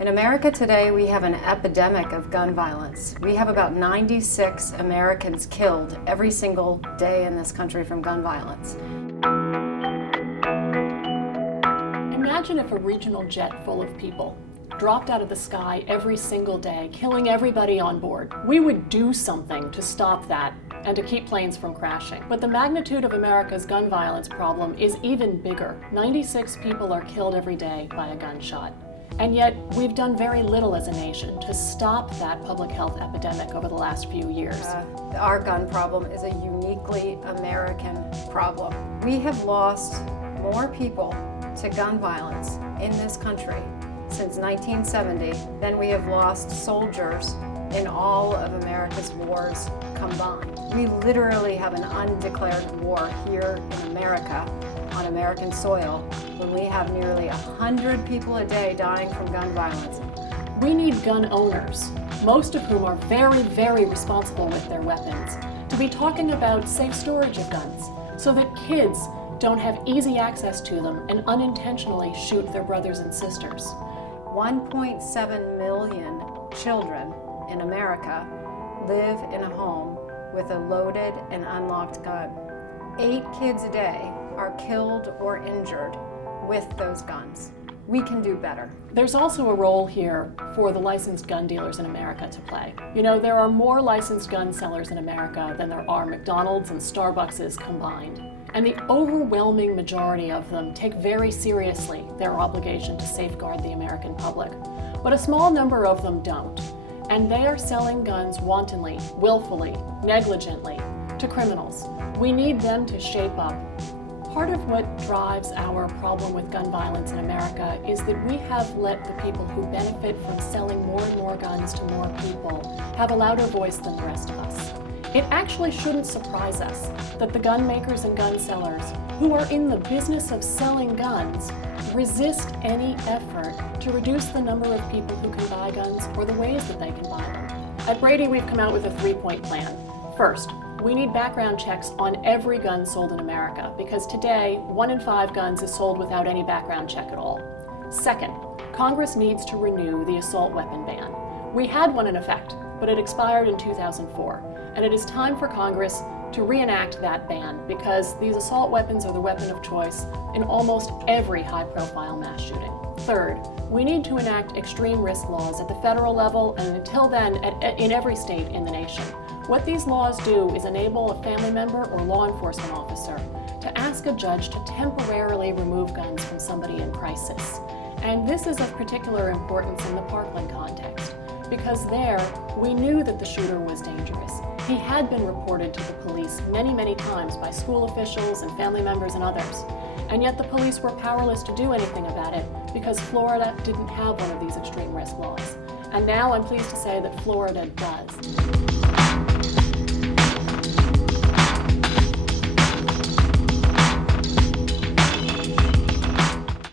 In America today, we have an epidemic of gun violence. We have about 96 Americans killed every single day in this country from gun violence. Imagine if a regional jet full of people dropped out of the sky every single day, killing everybody on board. We would do something to stop that and to keep planes from crashing. But the magnitude of America's gun violence problem is even bigger. 96 people are killed every day by a gunshot. And yet, we've done very little as a nation to stop that public health epidemic over the last few years. Our gun problem is a uniquely American problem. We have lost more people to gun violence in this country since 1970 than we have lost soldiers in all of America's wars combined. We literally have an undeclared war here in America, on American soil, when we have nearly 100 people a day dying from gun violence. We need gun owners, most of whom are very, very responsible with their weapons, to be talking about safe storage of guns so that kids don't have easy access to them and unintentionally shoot their brothers and sisters. 1.7 million children in America live in a home with a loaded and unlocked gun. 8 kids a day are killed or injured with those guns. We can do better. There's also a role here for the licensed gun dealers in America to play. You know, there are more licensed gun sellers in America than there are McDonald's and Starbucks combined. And the overwhelming majority of them take very seriously their obligation to safeguard the American public. But a small number of them don't. And they are selling guns wantonly, willfully, negligently to criminals. We need them to shape up. Part of what drives our problem with gun violence in America is that we have let the people who benefit from selling more and more guns to more people have a louder voice than the rest of us. It actually shouldn't surprise us that the gun makers and gun sellers who are in the business of selling guns resist any effort to reduce the number of people who can buy guns or the ways that they can buy them. At Brady, we've come out with a 3-point plan. First, we need background checks on every gun sold in America because today, 1 in 5 guns is sold without any background check at all. Second, Congress needs to renew the assault weapon ban. We had one in effect, but it expired in 2004, and it is time for Congress to reenact that ban because these assault weapons are the weapon of choice in almost every high-profile mass shooting. Third, we need to enact extreme risk laws at the federal level and until then in every state in the nation. What these laws do is enable a family member or law enforcement officer to ask a judge to temporarily remove guns from somebody in crisis. And this is of particular importance in the Parkland context, because there we knew that the shooter was dangerous. He had been reported to the police many, many times by school officials and family members and others. And yet the police were powerless to do anything about it because Florida didn't have one of these extreme risk laws. And now I'm pleased to say that Florida does.